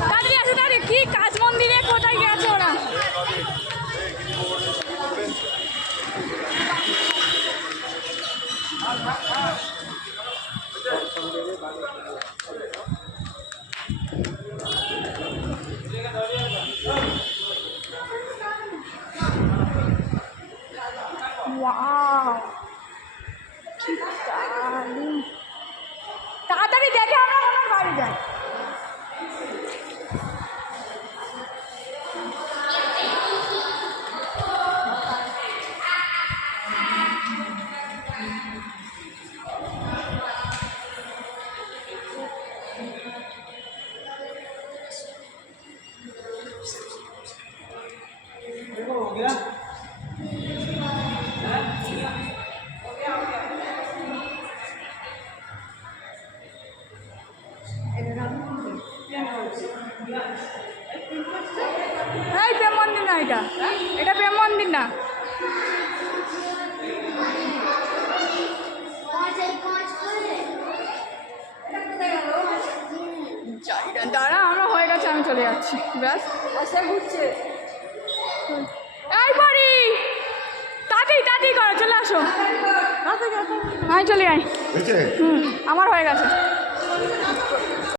তাড়াতাড়ি আসো তাড়াতাড়ি। কি কাজ মন্দিরে কোথায় গেছে ওরা? ওয়াও, কি দারুণ। তাড়াতাড়ি দেখে আমরা ওনার বাড়ি যাই। এই প্রেম মন্দির না, এটা প্রেম মন্দির না। দাঁড়া, আমরা হয়ে গেছে, আমি চলে যাচ্ছি। ব্যাস আসে ঘুরছে। এই পরি, তাড়াতাড়ি তাড়াতাড়ি করো, চলে আসো। আমি চলে যাই। আমার হয়ে গেছে।